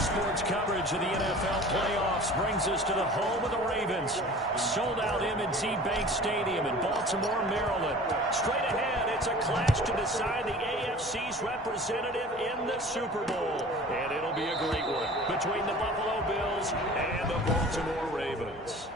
Sports coverage of the NFL playoffs brings us to the home of the Ravens. Sold out M&T Bank Stadium in Baltimore, Maryland. Straight ahead, it's a clash to decide the AFC's representative in the Super Bowl. And it'll be a great one between the Buffalo Bills and the Baltimore Ravens.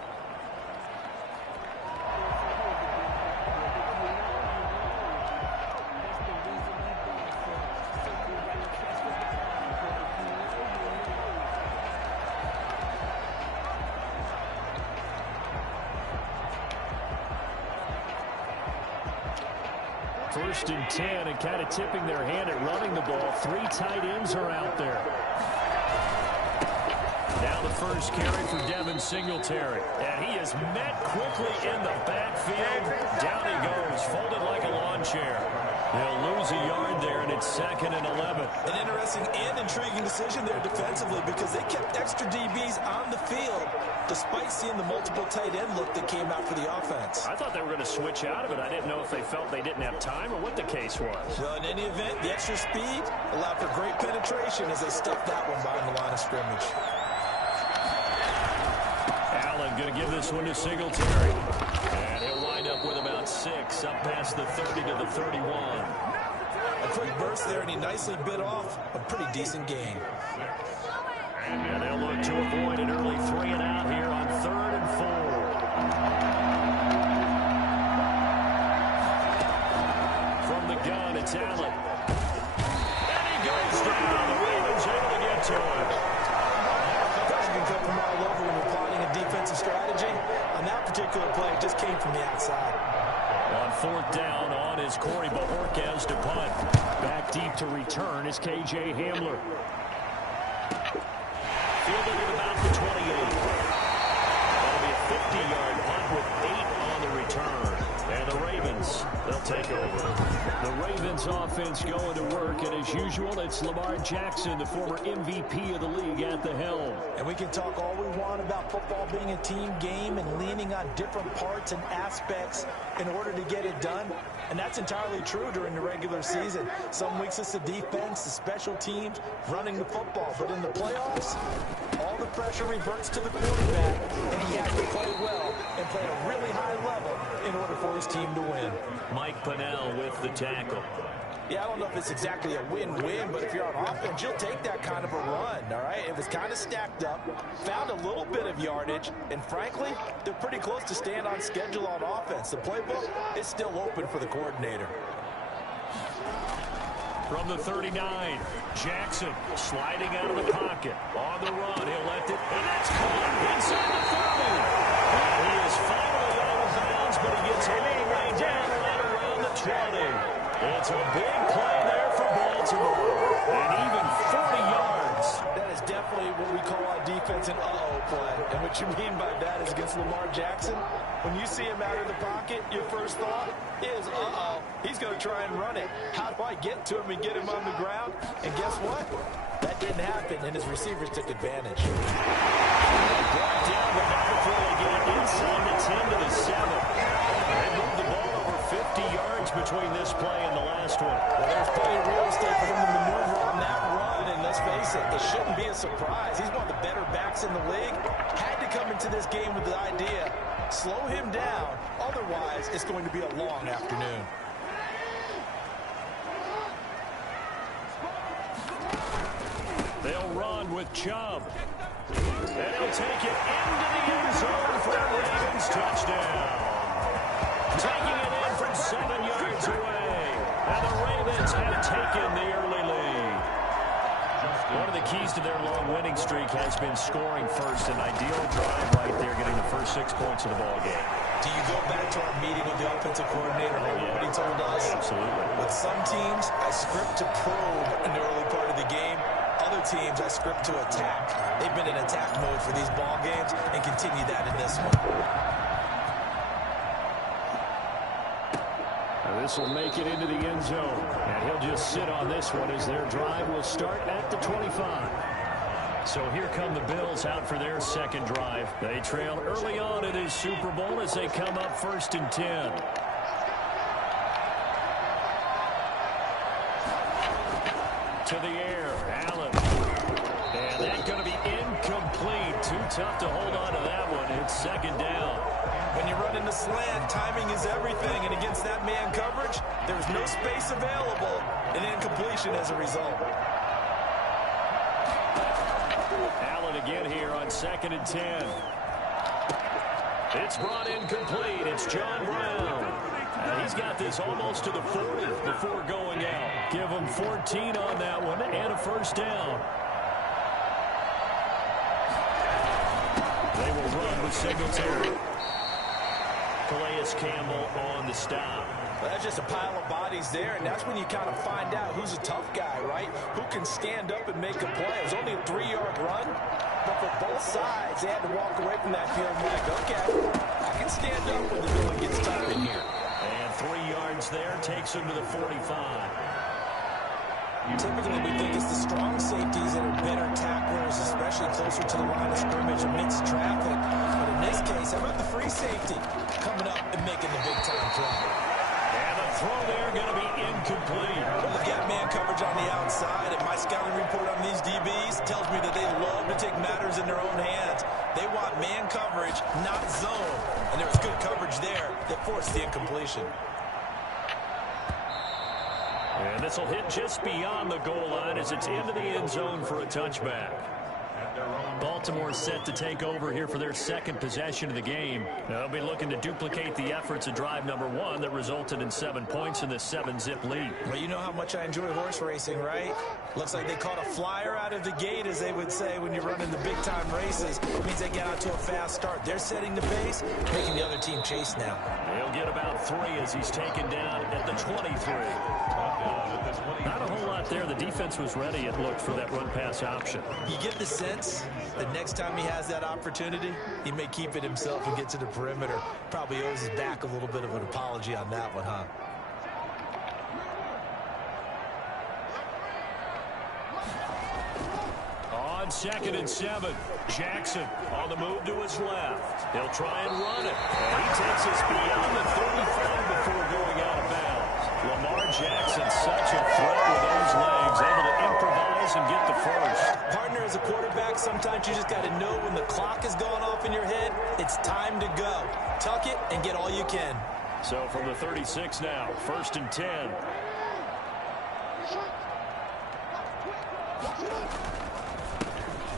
First and 10, and kind of tipping their hand at running the ball. 3 tight ends are out there. Now the first carry for Devin Singletary. And he is met quickly in the backfield. Down he goes, folded like a lawn chair. They'll lose a yard there, and it's 2nd and 11. An interesting and intriguing decision there defensively because they kept extra DBs on the field despite seeing the multiple tight end look that came out for the offense. I thought they were going to switch out of it. I didn't know if they felt they didn't have time or what the case was. Well, in any event, the extra speed allowed for great penetration as they stuffed that one behind the line of scrimmage. Allen going to give this one to Singletary. And he'll wind up with about 6 up past the 30 to the 31. A quick burst there, and he nicely bit off a pretty decent gain. And they'll look to avoid an early 3 and out here on 3rd and 4. From the gun, it's Allen. And he goes down. The Ravens able to get to him. Pressure can come from all over when you're plotting a defensive strategy. On that particular play, it just came from the outside. On 4th down on is Corey Bojorquez to punt. Back deep to return is K.J. Hamler. Fielded at about the 28. That'll be a 50-yard punt with 8 on the return. And the Ravens, they'll take over. The Ravens offense going to work, and as usual, it's Lamar Jackson, the former MVP of the league, at the helm. And we can talk all we want about football being a team game and leaning on different parts and aspects in order to get it done. And that's entirely true during the regular season. Some weeks it's the defense, the special teams, running the football. But in the playoffs, all the pressure reverts to the quarterback, and he has to play well and play at a really high level in order for his team to win. Mike Pennell with the tackle. Yeah, I don't know if it's exactly a win-win, but if you're on offense, you'll take that kind of a run, all right? It was kind of stacked up, found a little bit of yardage, and frankly, they're pretty close to staying on schedule on offense. The playbook is still open for the coordinator. From the 39, Jackson sliding out of the pocket. On the run, he'll let it, and that's caught inside the 30. He is finally out of bounds, but he gets all the way down right around the 20. It's a big play there for Baltimore, and even 40 yards. That is definitely what we call on defense an uh-oh play. And what you mean by that is against Lamar Jackson, when you see him out of the pocket, your first thought is, uh-oh, he's going to try and run it. How do I get to him and get him on the ground? And guess what? That didn't happen, and his receivers took advantage. Brought down, but not before they get inside the 10 to the 7. They moved the ball over 50 yards between this play and the last one. Well, there's plenty of real estate for him to maneuver on that run, and let's face it, it shouldn't be a surprise. He's one of the better backs in the league. Had to come into this game with the idea, slow him down, otherwise it's going to be a long afternoon. They'll run with Chubb. And he'll take it into the end zone for a Ravens touchdown. Taking it in from 7 yards away. And the Ravens have taken the early lead. One of the keys to their long winning streak has been scoring first. An ideal drive right there, getting the first 6 points of the ball game. Do you go back to our meeting with the offensive coordinator? What he told us? Absolutely. With some teams, I script to probe in the early part of the game. Other teams, I script to attack. They've been in attack mode for these ball games and continue that in this one. This will make it into the end zone. And he'll just sit on this one as their drive will start at the 25. So here come the Bills out for their second drive. They trail early on in this Super Bowl as they come up 1st and 10. To the air, Allen. And that tough to hold on to that one. It's second down. When you run in the slant, timing is everything. And against that man coverage, there's no space available. An incompletion as a result. Allen again here on 2nd and 10. It's brought in complete. It's John Brown. And he's got this almost to the 40 before going out. Give him 14 on that one and a first down. They will run with Singletary. Calais Campbell on the stop. Well, that's just a pile of bodies there, and that's when you kind of find out who's a tough guy, right? Who can stand up and make a play. It was only a 3-yard run, but for both sides, they had to walk away from that field like, okay, I can stand up when the going gets tough in here. And 3 yards there takes him to the 45. Typically, we think it's the strong safeties that are better tacklers, especially closer to the line of scrimmage amidst traffic. But in this case, how about the free safety coming up and making the big-time play? And the throw there going to be incomplete. Well, they've got man coverage on the outside, and my scouting report on these DBs tells me that they love to take matters in their own hands. They want man coverage, not zone. And there was good coverage there that forced the incompletion. And this will hit just beyond the goal line as it's into the end zone for a touchback. Baltimore set to take over here for their second possession of the game. They'll be looking to duplicate the efforts of drive number 1 that resulted in 7 points in this 7-zip lead. Well, you know how much I enjoy horse racing, right? Looks like they caught a flyer out of the gate, as they would say when you're running the big-time races. It means they get out to a fast start. They're setting the pace, making the other team chase now. He'll get about 3 as he's taken down at the 23. Not a whole lot there. The defense was ready, it looked, for that run-pass option. You get the sense that next time he has that opportunity, he may keep it himself and get to the perimeter. Probably owes his back a little bit of an apology on that one, huh? On 2nd and 7, Jackson on the move to his left. He'll try and run it. And he takes us beyond the 35 before going out of bounds. Lamar Jackson, such a threat with those legs, able to improvise and get the first. Partner, as a quarterback, sometimes you just got to know when the clock is going off in your head, it's time to go. Tuck it and get all you can. So from the 36 now, 1st and 10.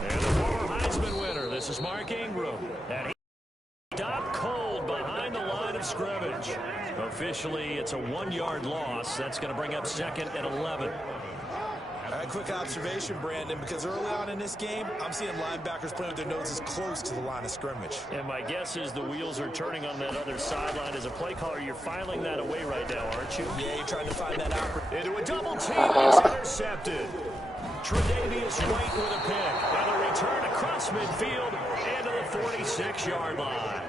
And the former Heisman winner, this is Mark Ingram. And he stopped cold behind the line of scrimmage. Officially, it's a 1-yard loss. That's going to bring up 2nd and 11. All right, quick observation, Brandon, because early on in this game, I'm seeing linebackers playing with their noses close to the line of scrimmage. And my guess is the wheels are turning on that other sideline. As a play caller, you're filing that away right now, aren't you? Yeah, you're trying to find that opportunity. Into a double team. It's intercepted. Tre'Davious White with a pick. And a return across midfield into the 46-yard line.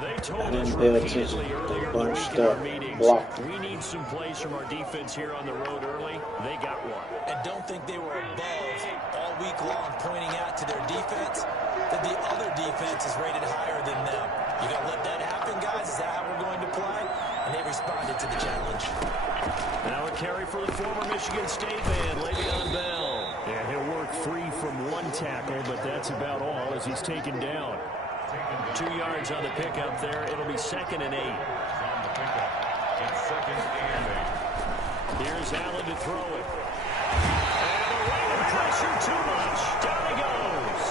They told us repeatedly earlier in the week in our meetings, we need some plays from our defense here on the road early. They got one. And don't think they were above all week long, pointing out to their defense that the other defense is rated higher than them. You got to let that happen, guys. Is that how we're going to play? And they responded to the challenge. Now a carry for the former Michigan State man, Le'Veon Bell. Yeah, he'll work free from one tackle, but that's about all as he's taken down. 2 yards on the pickup there. It'll be 2nd and 8. Here's Allen to throw it. And the weight of pressure too much. Down he goes.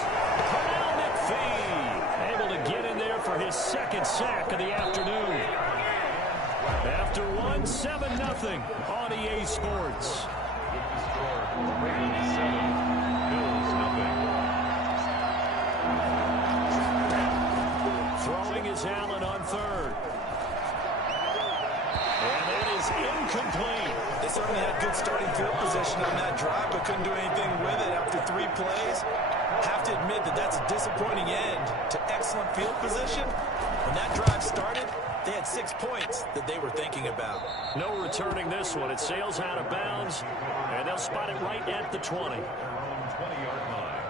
Pernell McPhee able to get in there for his 2nd sack of the afternoon. After one, 7-0 on EA Sports. Throwing is Allen on 3rd. And that is incomplete. They certainly had good starting field position on that drive, but couldn't do anything with it after 3 plays. Have to admit that that's a disappointing end to excellent field position. When that drive started, they had 6 points that they were thinking about. No returning this one. It sails out of bounds, and they'll spot it right at the 20.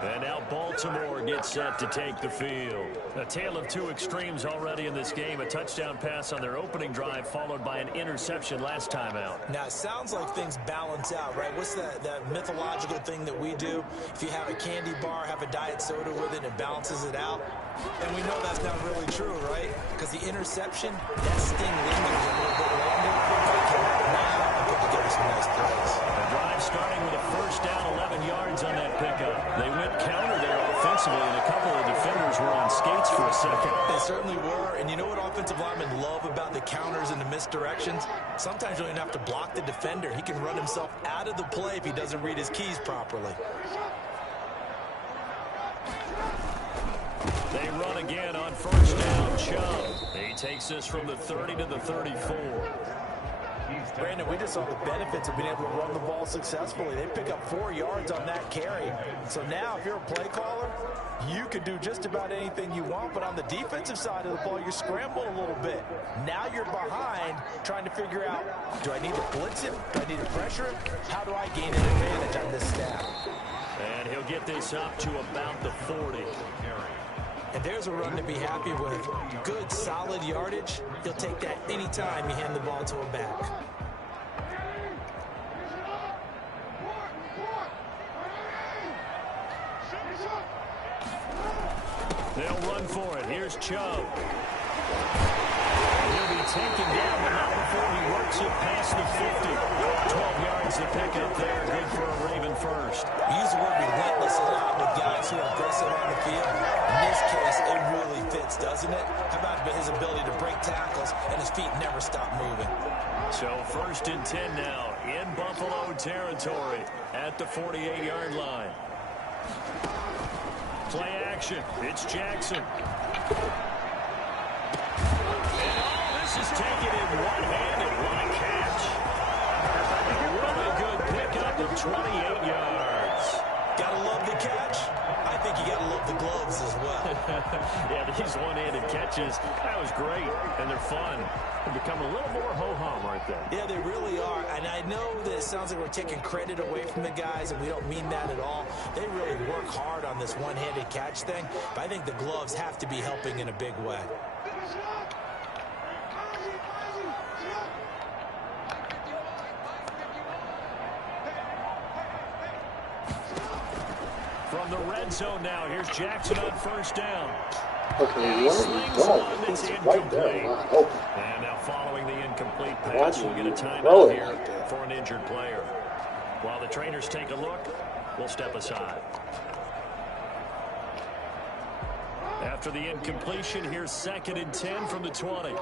And now Baltimore Baltimore gets set to take the field. A tale of two extremes already in this game. A touchdown pass on their opening drive followed by an interception last time out. Now, it sounds like things balance out, right? What's that mythological thing that we do? If you have a candy bar, have a diet soda with it, it balances it out. And we know that's not really true, right? Because the interception, that sting lingers a little bit longer. But it came out now and put together some nice plays. The drive starting with a first down, 11 yards on that pickup. They went counter there offensively, and a couple of defenders were on skates for a second. They certainly were. And you know what offensive linemen love about the counters and the misdirections? Sometimes you don't even have to block the defender. He can run himself out of the play if he doesn't read his keys properly. They run again on first down. Chubb. He takes this from the 30 to the 34. Brandon, we just saw the benefits of being able to run the ball successfully. They pick up 4 yards on that carry. So now, if you're a play caller, you could do just about anything you want. But on the defensive side of the ball, you're scrambling a little bit. Now you're behind, trying to figure out, do I need to blitz him? Do I need to pressure him? How do I gain an advantage on this snap? And he'll get this up to about the 40. And there's a run to be happy with. Good, solid yardage. He'll take that anytime you hand the ball to him back. They'll run for it. Here's Chubb. He'll be taken down, but not before he works it past the 50. 12 yards to pick up there. Good for a Raven first. We use the word relentless a lot with guys who are aggressive on the field. In this case, it really fits, doesn't it? How about his ability to break tackles and his feet never stop moving? So first and 10 now in Buffalo territory at the 48-yard line. Play action. It's Jackson. And this is taken in one-handed. What a catch. A really good pickup of 28 yards. Gotta love the catch. I think you gotta love the gloves as well. Yeah, these one-handed catches, that was great, and they're fun. They become a little more ho-hum, aren't they? Yeah, they really are, and I know that it sounds like we're taking credit away from the guys, and we don't mean that at all. They really work hard on this one-handed catch thing, but I think the gloves have to be helping in a big way. From the red zone now, here's Jackson on first down. Okay, it's right there. And now following the incomplete pass, we'll get a timeout here for an injured player. While the trainers take a look, we'll step aside. After the incompletion, here's 2nd and 10 from the 20.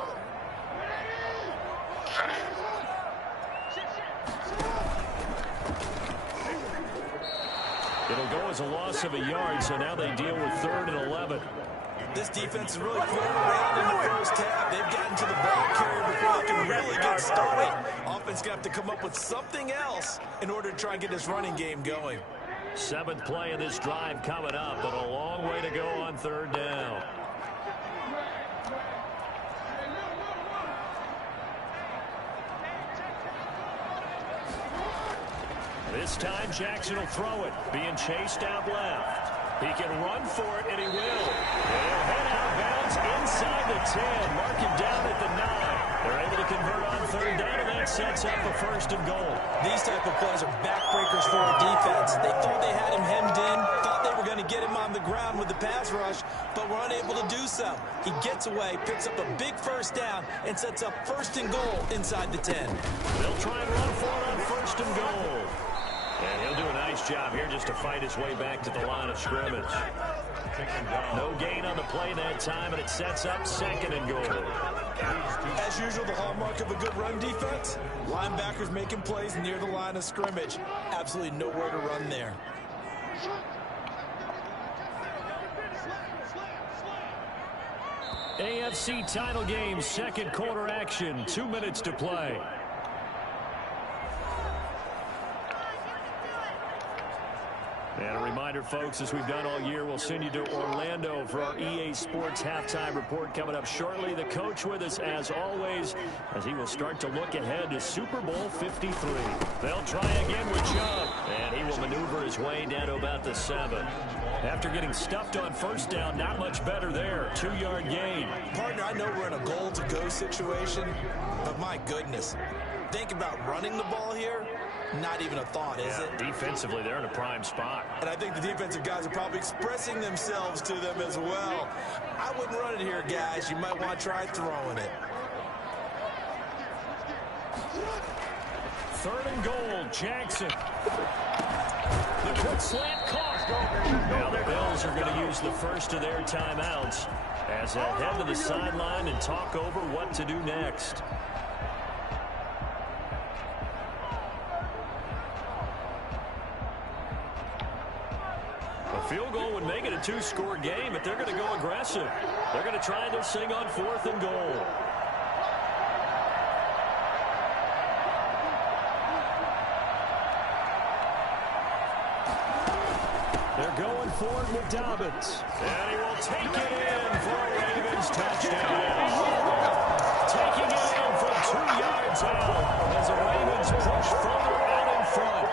It'll go as a loss of a yard, so now they deal with 3rd and 11. This defense is really throwing around in the first half. They've gotten to the ball carrier before they can really get started. Offense going to have to come up with something else in order to try and get this running game going. 7th play of this drive coming up, but a long way to go on 3rd down. This time, Jackson will throw it, being chased out left. He can run for it, and he will. And he'll head out of bounds inside the 10, mark him down at the 9. They're able to convert on 3rd down, and that sets up a 1st and goal. These type of plays are backbreakers for a defense. They thought they had him hemmed in, thought they were going to get him on the ground with the pass rush, but were unable to do so. He gets away, picks up a big 1st down, and sets up 1st and goal inside the 10. They'll try and run for it on 1st and goal. And he'll do a nice job here just to fight his way back to the line of scrimmage. No gain on the play that time, and it sets up 2nd and goal. As usual, the hallmark of a good run defense, linebackers making plays near the line of scrimmage. Absolutely nowhere to run there. AFC title game, 2nd quarter action, 2 minutes to play. And a reminder, folks, as we've done all year, we'll send you to Orlando for our EA Sports halftime report coming up shortly. The coach with us, as always, as he will start to look ahead to Super Bowl 53. They'll try again with Chubb. And he will maneuver his way down to about the 7. After getting stuffed on first down, not much better there. 2-yard gain. Partner, I know we're in a goal-to-go situation, but my goodness. Think about running the ball here. Not even a thought, is it? Defensively, they're in a prime spot. And I think the defensive guys are probably expressing themselves to them as well. I wouldn't run it here, guys. You might want to try throwing it. 3rd and goal, Jackson. The quick slant caught. Now the Bills are going to use the first of their timeouts as they head to the sideline and talk over what to do next. A field goal would make it a 2-score game, but they're going to go aggressive. They're going to try this thing on 4th and goal. They're going for it with Dobbins. And he will take it in for a Ravens touchdown. Taking it in from 2 yards out as the Ravens push further out in front.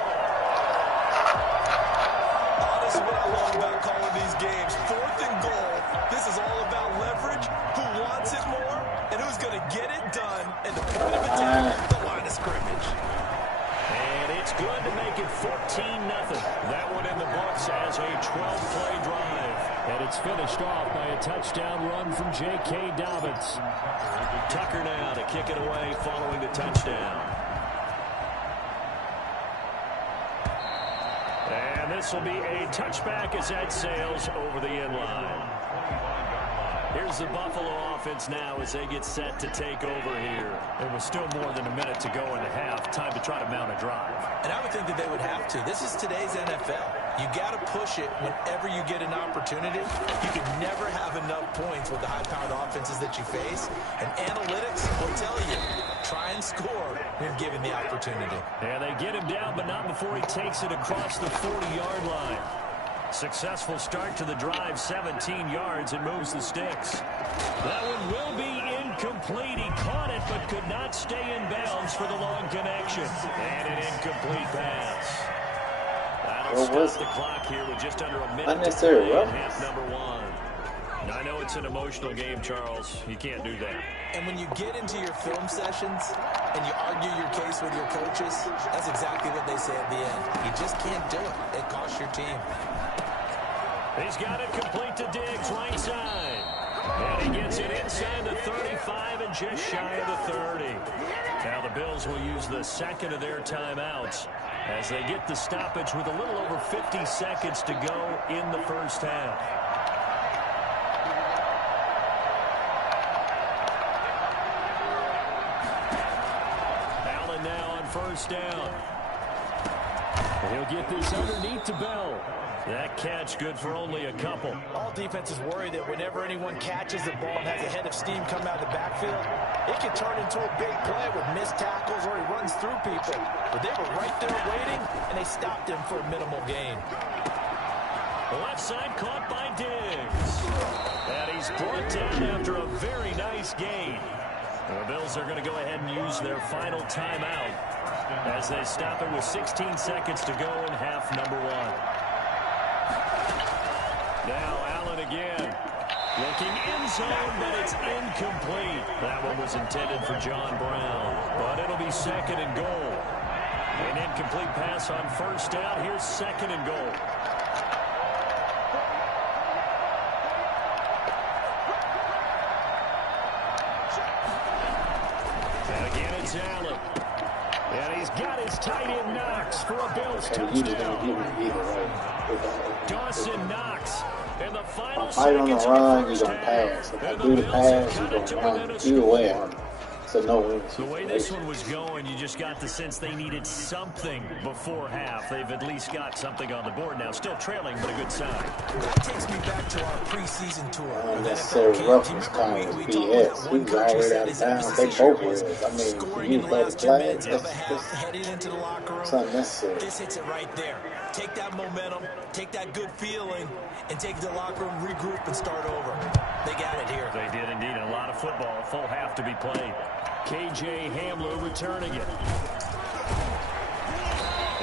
This is what I love about calling these games. 4th and goal. This is all about leverage, who wants it more, and who's going to get it done at the point of attack, the line of scrimmage. And it's good to make it 14-0. That one in the books as a 12-play drive. And it's finished off by a touchdown run from J.K. Dobbins. Tucker now to kick it away following the touchdown. And this will be a touchback as that sails over the end line. Here's the Buffalo offense now as they get set to take over here. It was still more than a minute to go in the half. Time to try to mount a drive. And I would think that they would have to. This is today's NFL. You got to push it whenever you get an opportunity. You can never have enough points with the high-powered offenses that you face. And analytics will tell you, try and score when given the opportunity. And they get him down, but not before he takes it across the 40-yard line. Successful start to the drive, 17 yards, and moves the sticks. That one will be incomplete. He caught it, but could not stay in bounds for the long connection. And an incomplete pass. That'll stop the clock here with just under a minute to play in half number 1. I know it's an emotional game, Charles. You can't do that. And when you get into your film sessions and you argue your case with your coaches, that's exactly what they say at the end. You just can't do it. It costs your team. He's got it complete to Diggs, right side. And he gets it inside the 35 and just shy of the 30. Now the Bills will use the second of their timeouts as they get the stoppage with a little over 50 seconds to go in the first half. Allen now on first down. He'll get this underneath to Bell. That catch good for only a couple. All defenses worry that whenever anyone catches the ball and has a head of steam coming out of the backfield, it can turn into a big play with missed tackles or he runs through people. But they were right there waiting, and they stopped him for a minimal gain. The left side caught by Diggs. And he's brought down after a very nice gain. The Bills are going to go ahead and use their final timeout as they stop it with 16 seconds to go in half number 1. Now Allen again. Looking in zone, but it's incomplete. That one was intended for John Brown. But it'll be 2nd and goal. An incomplete pass on first down. Here's 2nd and goal. And again it's Allen. And he's got his tight end Knox for a Bills touchdown. Dawson Knox. In the final seconds of the first half. If I do the pass, you're going to run. Either way, it's a no-win. The way this one was going, you just got the sense they needed something before half. They've at least got something on the board now. Still trailing, but a good sign. That takes me back to our preseason tour. Unnecessary roughness kind of BS. He was already out of town. They both were. I mean, for you to play the flag, that's unnecessary. This hits it right there. Take that momentum, take that good feeling, and take the locker room, regroup, and start over. They got it here. They did indeed. A lot of football, a full half to be played. K.J. Hamler returning it.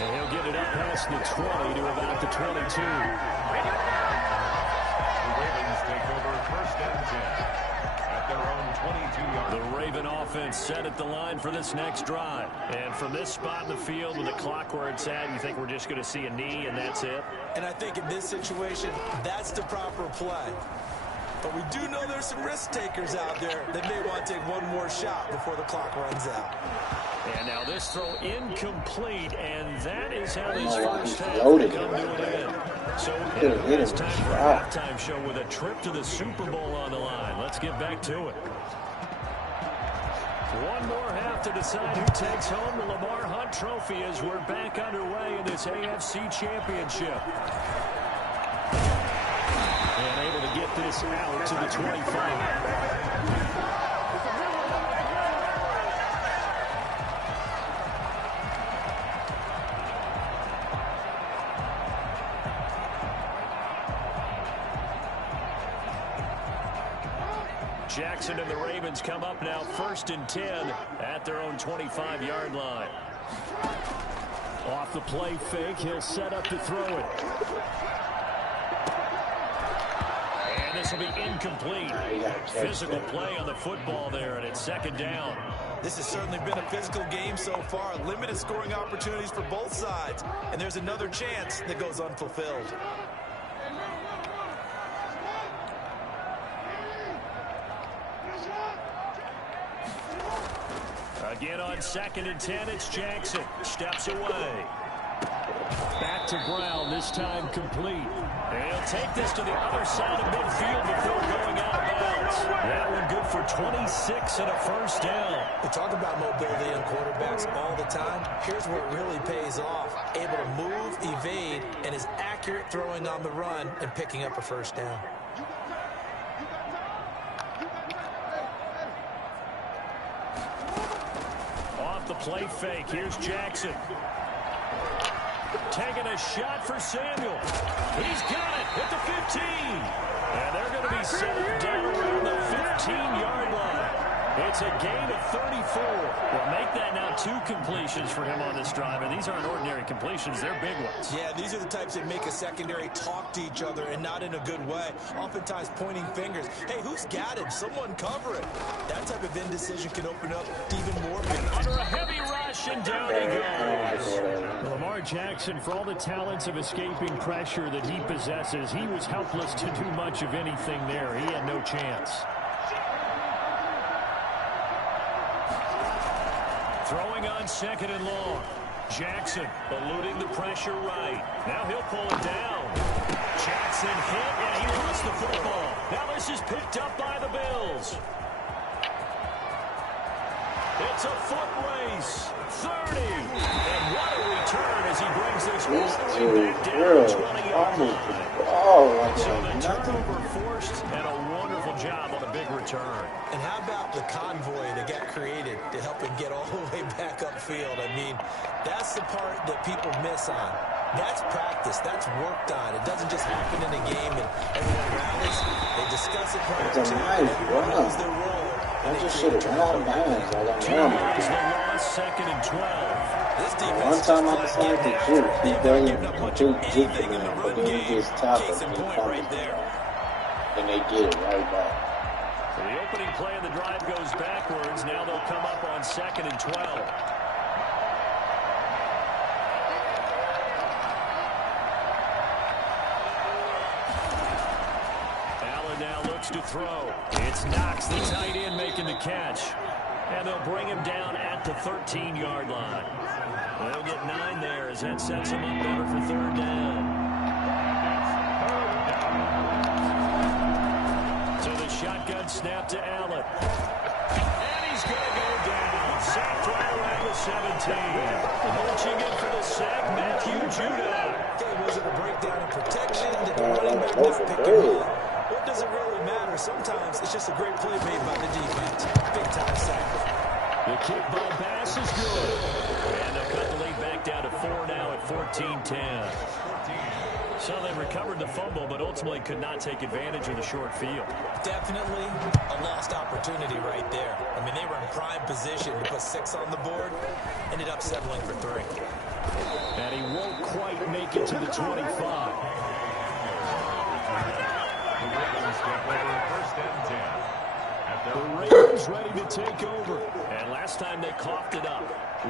And he'll get it up past the 20 to about the 22. The Ravens take over first and 10 at their own 22-yard. The Raven offense set at the line for this next drive. And from this spot in the field with the clock where it's at, you think we're just going to see a knee and that's it? And I think in this situation, that's the proper play. But we do know there's some risk takers out there that may want to take one more shot before the clock runs out. And now this throw incomplete, and that is how these first half loaded come to right an end. So It's time for a halftime show with a trip to the Super Bowl on the line. Let's get back to it. One more half to decide who takes home the Lamar Hunt Trophy as we're back underway in this AFC Championship. And able to get this out to the 25. Jackson and the Ravens come up now 1st and 10 at their own 25-yard line. Off the play fake, he'll set up to throw it. And this will be incomplete. Physical play on the football there, and it's 2nd down. This has certainly been a physical game so far. Limited scoring opportunities for both sides. And there's another chance that goes unfulfilled. Again on 2nd and 10, it's Jackson. Steps away. Back to Brown, this time complete. And he'll take this to the other side of midfield before going out of bounds. That one good for 26 and a 1st down. We talk about mobility in quarterbacks all the time. Here's where it really pays off. Able to move, evade, and is accurate throwing on the run and picking up a 1st down. Off the play fake, here's Jackson. Taking a shot for Samuel. He's got it at the 15. And they're going to be set down around the 15-yard line. It's a gain of 34. Well, make that now 2 completions for him on this drive. And these aren't ordinary completions. They're big ones. Yeah, these are the types that make a secondary talk to each other and not in a good way. Oftentimes pointing fingers. Hey, who's got him? Someone cover it. That type of indecision can open up to even more big. Under a heavy rush, and down he goes. Lamar Jackson, for all the talents of escaping pressure that he possesses, he was helpless to do much of anything there. He had no chance. Throwing on 2nd and long. Jackson eluding the pressure right. Now he'll pull it down. Jackson hit, and he lost the football. Now this is picked up by the Bills. It's a foot race. 30. And what a return as he brings this all the way back down to 20-yard line. So the turnover forced, and a wonderful job on a big return. And how about the convoy that got created to help him get all the way back upfield? I mean, that's the part that people miss on. That's practice. That's worked on. It doesn't just happen in a game and everyone rallies. They discuss it prior to. Everyone knows their role. I just should have run out of bounds like I normally do. 2nd and 12. This defense One time I decided to shoot, he barely complete juke for them, but then he gets tough and he comes and they get it right back. So the opening play of the drive goes backwards. Now they'll come up on 2nd and 12. Allen now looks to throw. It's Knox, the tight end, making the catch. And they'll bring him down at the 13-yard line. They'll get 9 there as that sets him up better for 3rd down. So the shotgun snap to Allen. And he's going to go down. Sacked right around the 17. Launching in for the sack, Matthew Judah. Okay, was it a breakdown in protection? Did the running back not pick him up? What does it really matter? Sometimes it's just a great play made by the defense. Big-time sack. The kick by Bass is good. And they'll cut the lead back down to 4 now at 14-10. So they recovered the fumble, but ultimately could not take advantage of the short field. Definitely a lost opportunity right there. I mean, they were in prime position to put 6 on the board. Ended up settling for 3. And he won't quite make it to the 25. The Ravens take over first and 10. The Ravens ready to take over. And last time they coughed it up,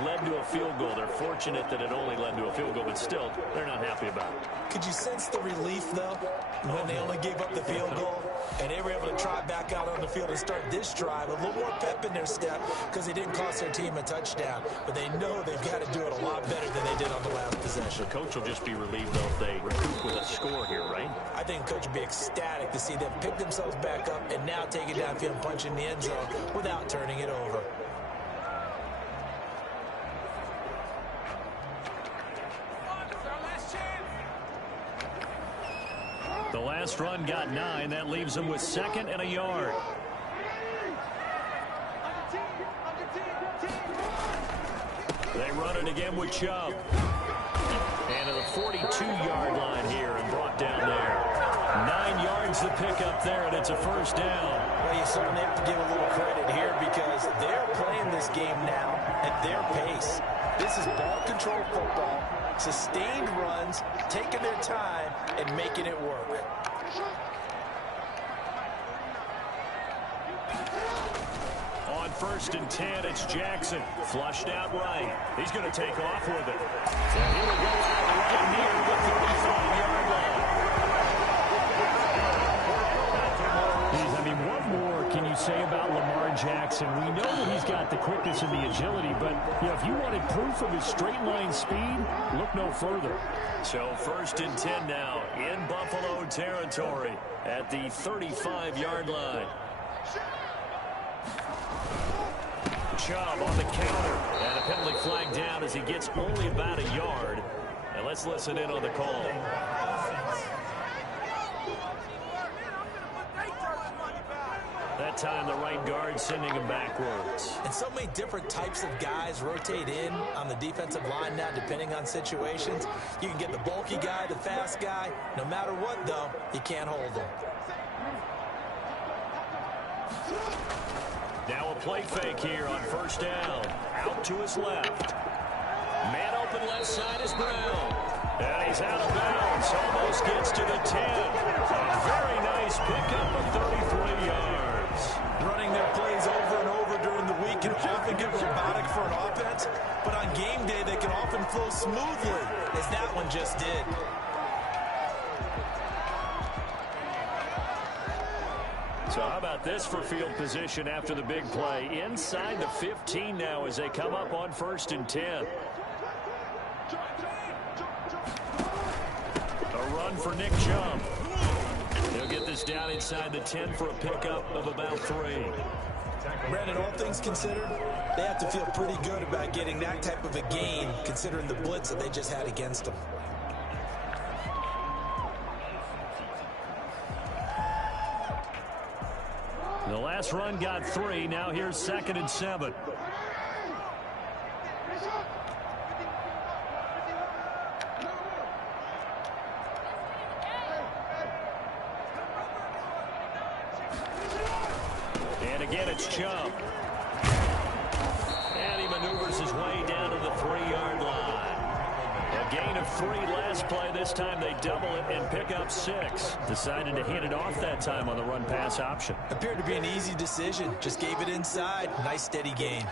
led to a field goal. They're fortunate that it only led to a field goal, but still, they're not happy about it. Could you sense the relief, though, when they only gave up the field goal and they were able to trot back out on the field and start this drive? A little more pep in their step because they didn't cost their team a touchdown, but they know they've got to do it a lot better than they did on the last possession. The coach will just be relieved, though, if they recoup with a score here, right? I think the coach would be ecstatic to see them pick themselves back up and now take it downfield and punch in the end zone without turning it over. The last run got 9. That leaves them with 2nd and a yard. They run it again with Chubb. And to the 42-yard line here and brought down there. 9 yards to pick up there, and it's a first down. Well, you certainly have to give a little credit here because they're playing this game now at their pace. This is ball control football, sustained runs, taking their time, and making it work. On 1st and 10, it's Jackson. Flushed out right. He's going to take off with it. And he will go out right near the 35-yard line. I mean, what more can you say about Lamar Jackson? We know that he's got the quickness and the agility, but you know, if you wanted proof of his straight line speed, look no further. So 1st and 10 now in Buffalo territory at the 35-yard line. Chubb on the counter, and a penalty flag down as he gets only about a yard. And let's listen in on the call. That time the right guard sending him backwards. And so many different types of guys rotate in on the defensive line now depending on situations. You can get the bulky guy, the fast guy. No matter what, though, you can't hold them. Now a play fake here on 1st down. Out to his left. Man open left side is Brown. And he's out of bounds. Almost gets to the 10. A very nice pickup of 33 yards. Running their plays over and over during the week can often get robotic for an offense, but on game day they can often flow smoothly, as that one just did. So how about this for field position after the big play? Inside the 15 now as they come up on 1st and 10. A run for Nick Chubb. He'll get this down inside the 10 for a pickup of about 3. Brandon, all things considered, they have to feel pretty good about getting that type of a gain considering the blitz that they just had against them. The last run got 3. Now here's 2nd and 7. And again, it's Chubb. And he maneuvers his way down to the 3-yard line. A gain of 3 last play. This time they double it and pick up 6. Decided to hand it off that time on the run-pass option. Appeared to be an easy decision. Just gave it inside. Nice steady gain.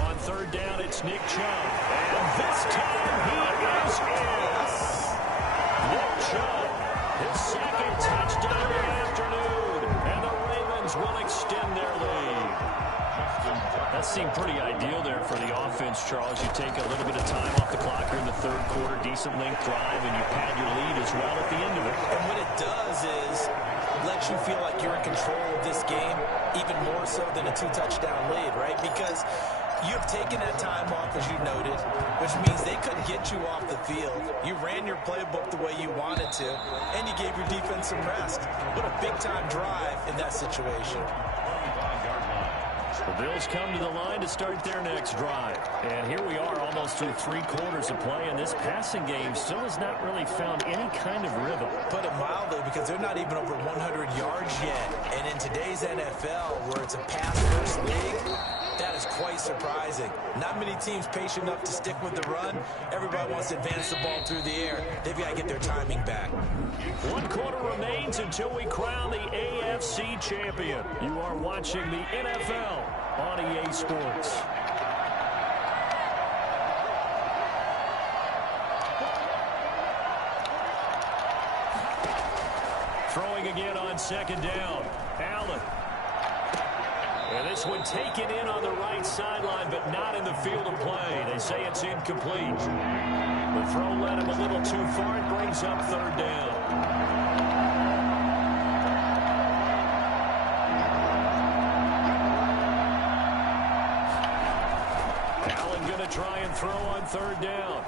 On 3rd down, it's Nick Chubb. And this time he is in. Nick Chubb, his 2nd touchdown of the afternoon. And the Ravens will extend their lead. That seemed pretty ideal there for the offense, Charles. You take a little bit of time off the clock here in the 3rd quarter, decent length drive, and you pad your lead as well at the end of it. And what it does is lets you feel like you're in control of this game, even more so than a 2-touchdown lead, right? Because you've taken that time off, as you noted, which means they couldn't get you off the field. You ran your playbook the way you wanted to, and you gave your defense some rest. What a big-time drive in that situation. The Bills come to the line to start their next drive. And here we are almost through 3 quarters of play, and this passing game still has not really found any kind of rhythm. Put it mildly, because they're not even over 100 yards yet. And in today's NFL, where it's a pass-first league, that is quite surprising. Not many teams patient enough to stick with the run. Everybody wants to advance the ball through the air. They've got to get their timing back. 1 quarter remains until we crown the AFC champion. You are watching the NFL on EA Sports. Throwing again on 2nd down. Allen. And this one taken in on the right sideline, but not in the field of play. They say it's incomplete. The throw led him a little too far and brings up 3rd down. Allen going to try and throw on 3rd down.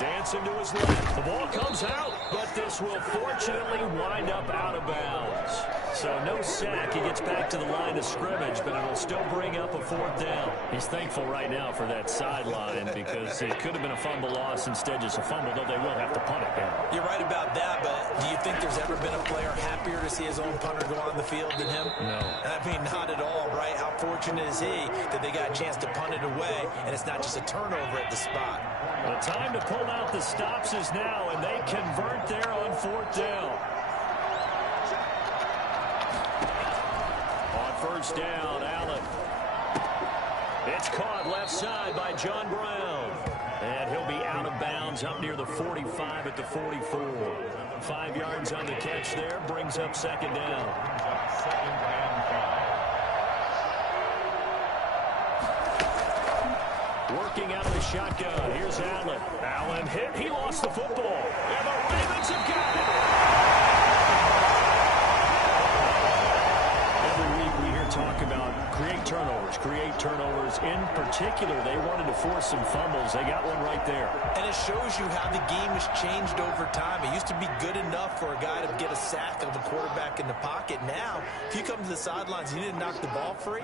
Dancing to his left. The ball comes out, but this will fortunately wind up out of bounds. So no sack. He gets back to the line of scrimmage, but it'll still bring up a 4th down. He's thankful right now for that sideline because it could have been a fumble loss, instead just a fumble, though they will have to punt it down. You're right about that, but do you think there's ever been a player happier to see his own punter go on the field than him? No. I mean, not at all, right? How fortunate is he that they got a chance to punt it away, and it's not just a turnover at the spot. The time to pull out the stops is now, and they convert there on 4th down. On 1st down, Allen. It's caught left side by John Brown. And he'll be out of bounds up near the 45 at the 44. 5 yards on the catch there, brings up 2nd down. Working out of the shotgun. Here's Allen. Allen hit. He lost the football. And the Ravens have got it. Every week we hear talk about create turnovers. In particular, they wanted to force some fumbles. They got one right there. And it shows you how the game has changed over time. It used to be good enough for a guy to get a sack of a quarterback in the pocket. Now, if you come to the sidelines and you didn't knock the ball free,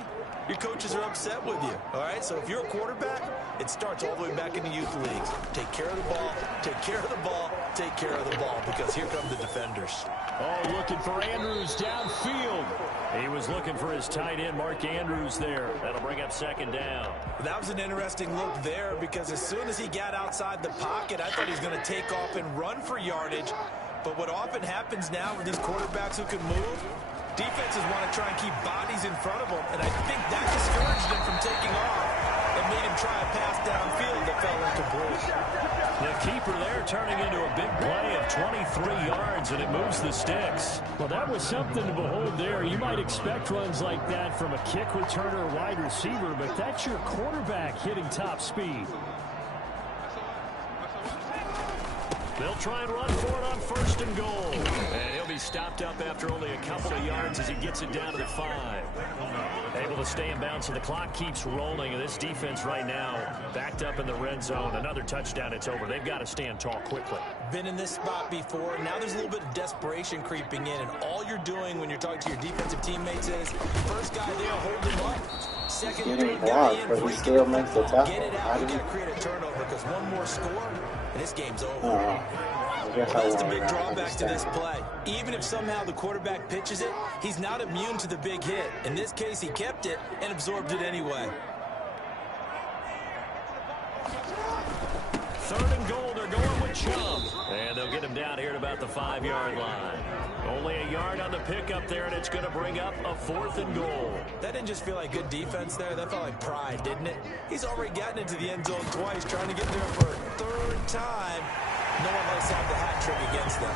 your coaches are upset with you, all right? So if you're a quarterback, it starts all the way back in the youth leagues. Take care of the ball, take care of the ball, take care of the ball, because here come the defenders. Oh, looking for Andrews downfield. He was looking for his tight end, Mark Andrews, there. That'll bring up 2nd down. That was an interesting look there, because as soon as he got outside the pocket, I thought he was going to take off and run for yardage. But what often happens now with these quarterbacks who can move, defenses want to try and keep bodies in front of them, and I think that discouraged him from taking off and made him try a pass downfield that fell incomplete. The keeper there turning into a big play of 23 yards, and it moves the sticks. Well, that was something to behold there. You might expect runs like that from a kick returner or wide receiver, but that's your quarterback hitting top speed. They'll try and run for it on 1st and goal. And he'll be stopped up after only a couple of yards as he gets it down to the 5. Able to stay in bounds, so the clock keeps rolling. And this defense right now backed up in the red zone. Another touchdown, it's over. They've got to stand tall quickly. Been in this spot before. Now there's a little bit of desperation creeping in. And all you're doing when you're talking to your defensive teammates is, first guy there, hold him up. Second, third guy in, but he still makes the tackle. Get it out. You got to create a turnover, because one more score, and this game's over. That's the big drawback to this play. Even if somehow the quarterback pitches it, he's not immune to the big hit. In this case, he kept it and absorbed it anyway. 3rd and goal, they're going with Chubb. And they'll get him down here at about the 5-yard line. Only a yard on the pickup there, and it's going to bring up a 4th and goal. That didn't just feel like good defense there. That felt like pride, didn't it? He's already gotten into the end zone twice, trying to get there for a 3rd time. No one likes to have the hat trick against them.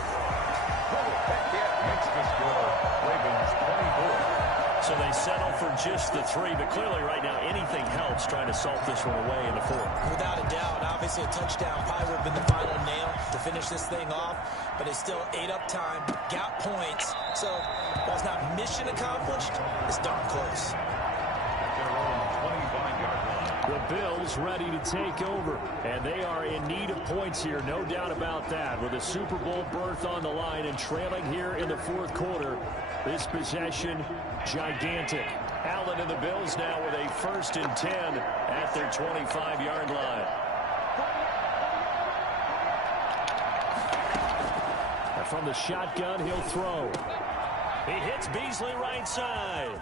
Makes the score. Ravens 24. So they settle for just the 3, but clearly right now anything helps trying to salt this one away in the 4th. Without a doubt, obviously a touchdown probably would have been the final nail to finish this thing off, but it's still ate up time, got points. So while it's not mission accomplished, it's darn close. The Bills ready to take over, and they are in need of points here, no doubt about that. With a Super Bowl berth on the line and trailing here in the 4th quarter, this possession gigantic. Allen and the Bills now with a 1st and 10 at their 25-yard line. And from the shotgun, he'll throw. He hits Beasley right side.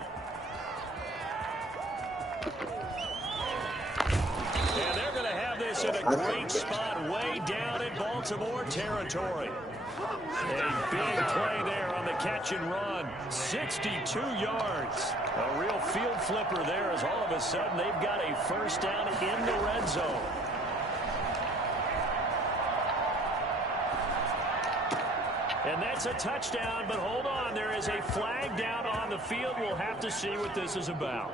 this in a great spot way down in Baltimore territory. A big play there on the catch and run. 62 yards. A real field flipper there as all of a sudden they've got a first down in the red zone. And that's a touchdown, but hold on. There is a flag down on the field. We'll have to see what this is about.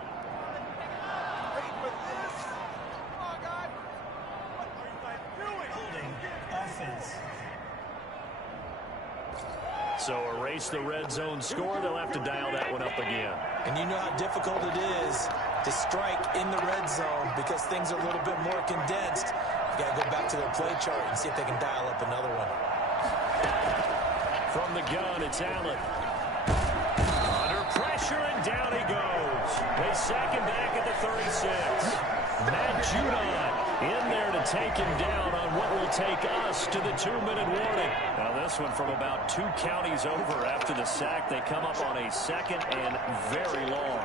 So erase the red zone score. They'll have to dial that one up again. And you know how difficult it is to strike in the red zone because things are a little bit more condensed. You got to go back to their play chart and see if they can dial up another one. From the gun, it's Allen. Under pressure, and down he goes. They sack him back at the 36. Matt Judon in there to take him down on what will take us to the 2-minute warning. Now this one from about 2 counties over after the sack. They come up on a second and very long.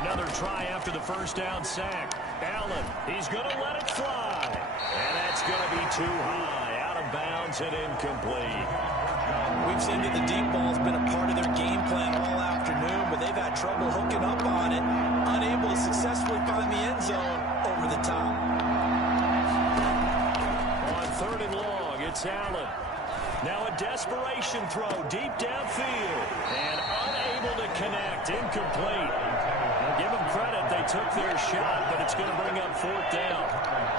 Another try after the first down sack. Allen, he's going to let it fly. And that's going to be too high. Out of bounds and incomplete. We've seen that the deep ball's been a part of their game plan all afternoon, but they've had trouble hooking up on it, unable to successfully find the end zone over the top. On 3rd and long, it's Allen. Now a desperation throw deep downfield and unable to connect. Incomplete. Now give them credit. They took their shot, but it's going to bring up 4th down.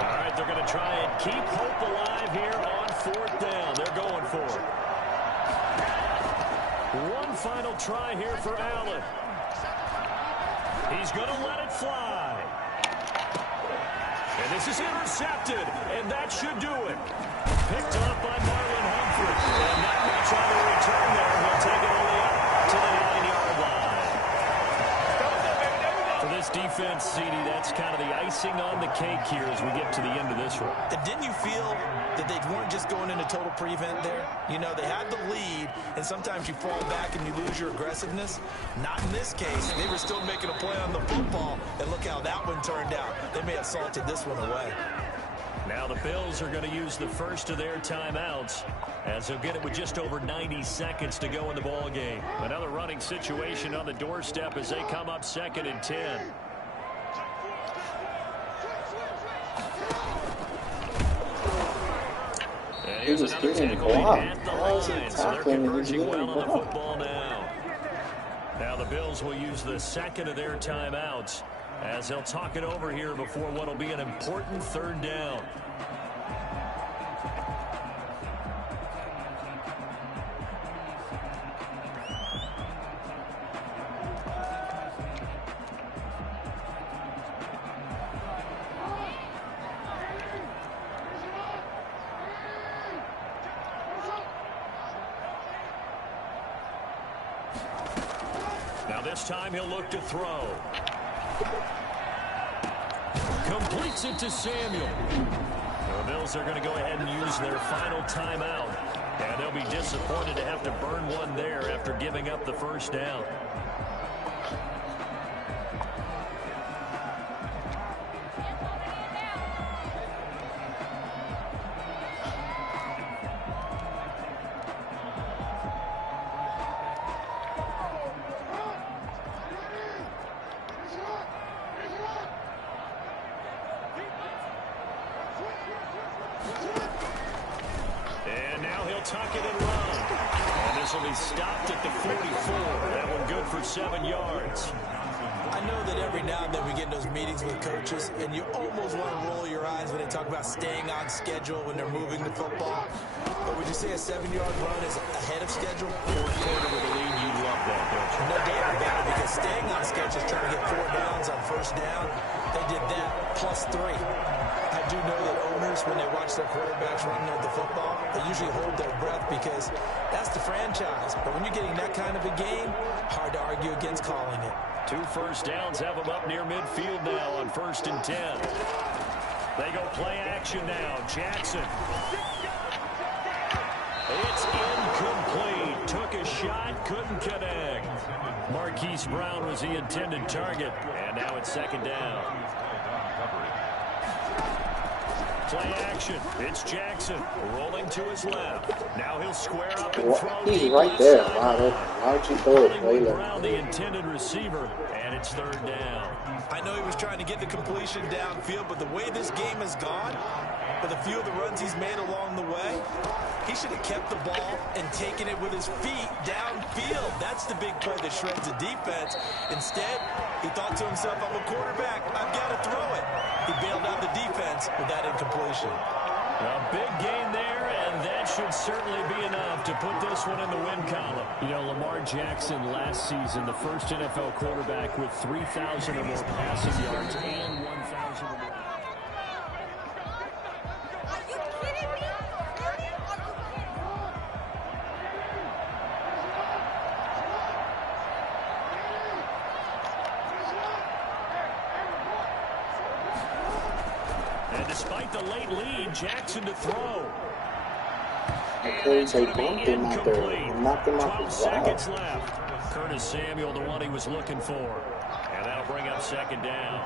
All right, they're going to try and keep hope alive here on 4th down. They're going for it. One final try here for Allen. He's going to let it fly. And this is intercepted, and that should do it. Picked up by Marlon Humphrey. And not much on the return there. He'll take it only up to the 9-yard line. For this defense, CD, that's kind of the icing on the cake here as we get to the end of this one. And didn't you feel that they weren't just going into total prevent there? You know, they had the lead, and sometimes you fall back and you lose your aggressiveness. Not in this case. They were still making a play on the football, and look how that one turned out. They may have salted this one away. Now the Bills are going to use the first of their timeouts as they'll get it with just over 90 seconds to go in the ball game. Another running situation on the doorstep as they come up 2nd and 10. And here's another tackle at the line, so they're converging well on the football now. Now the Bills will use the second of their timeouts as they'll talk it over here before what will be an important 3rd down. Now this time he'll look to throw. Completes it to Samuel. The Bills are going to go ahead and use their final timeout. And they'll be disappointed to have to burn one there after giving up the first down. Tuck it and run. And this will be stopped at the 44. That one good for 7 yards. I know that every now and then we get in those meetings with coaches, and you almost want to roll your eyes when they talk about staying on schedule when they're moving the football. But would you say a 7-yard run is ahead of schedule? 4th quarter with a lead, you love that, don't you? No doubt about it, because staying on schedule is trying to get 4 downs on first down. They did that plus 3. I do know that owners, when they watch their quarterbacks running at the football, they usually hold their breath because that's the franchise. But when you're getting that kind of a game, hard to argue against calling it. 2 first downs have them up near midfield now on 1st and 10. They go play action now. Jackson. It's incomplete. Took a shot, couldn't connect. Marquise Brown was the intended target, and now it's 2nd down. Play action. It's Jackson rolling to his left. Now he'll square up and throw. He's right there. Why don't you throw it, Taylor? Brown, the intended receiver, and it's third down. I know he was trying to get the completion downfield, but the way this game has gone, with a few of the runs he's made along the way, he should have kept the ball and taken it with his feet downfield. That's the big play that shreds the defense. Instead, he thought to himself, I'm a quarterback, I've got to throw it. He bailed out the defense with that incompletion. A big gain there, and that should certainly be enough to put this one in the win column. You know, Lamar Jackson last season, the first NFL quarterback with 3,000 or more passing yards and 1,000 or more. Despite the late lead, Jackson to throw. Okay, they bumped him out there. Knocked him off 12 his seconds left. Curtis Samuel, the one he was looking for. And that'll bring up second down.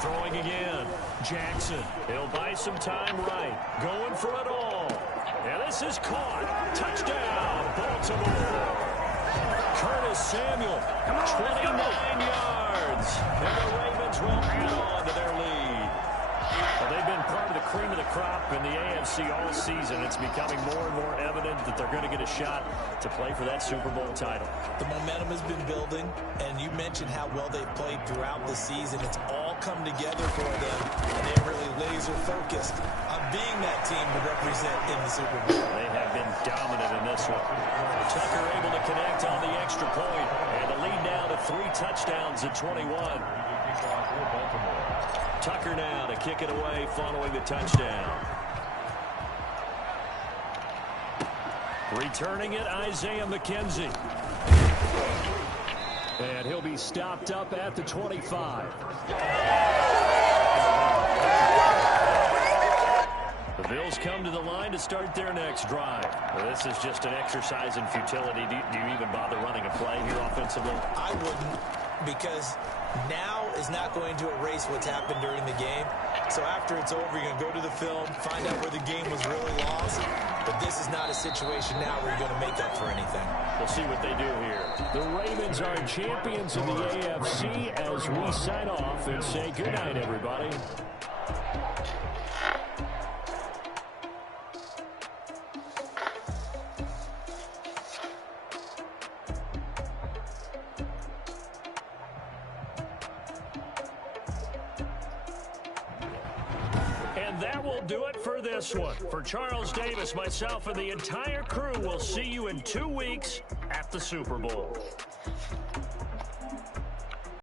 Throwing again. Jackson. He'll buy some time right. Going for it all. And this is caught. Touchdown, Baltimore. Curtis Samuel, 29 yards. And the Ravens will add on to their lead. Well, they've been part of the cream of the crop in the AFC all season. It's becoming more and more evident that they're going to get a shot to play for that Super Bowl title. The momentum has been building, and you mentioned how well they've played throughout the season. It's all come together for them, and they're really laser focused on being that team to represent in the Super Bowl. They have been dominant in this one. Tucker able to connect on the extra point, and the lead now to 3 touchdowns at 21. Tucker now to kick it away following the touchdown. Returning it, Isaiah McKenzie. And he'll be stopped up at the 25. The Bills come to the line to start their next drive. Well, this is just an exercise in futility. Do you even bother running a play here offensively? I wouldn't, because now is not going to erase what's happened during the game. So after it's over, you're going to go to the film, find out where the game was really lost. But this is not a situation now where you're going to make up for anything. We'll see what they do here. The Ravens are champions of the AFC as we sign off and say goodnight, everybody. That will do it for this one. For Charles Davis, myself, and the entire crew, we'll see you in 2 weeks at the Super Bowl.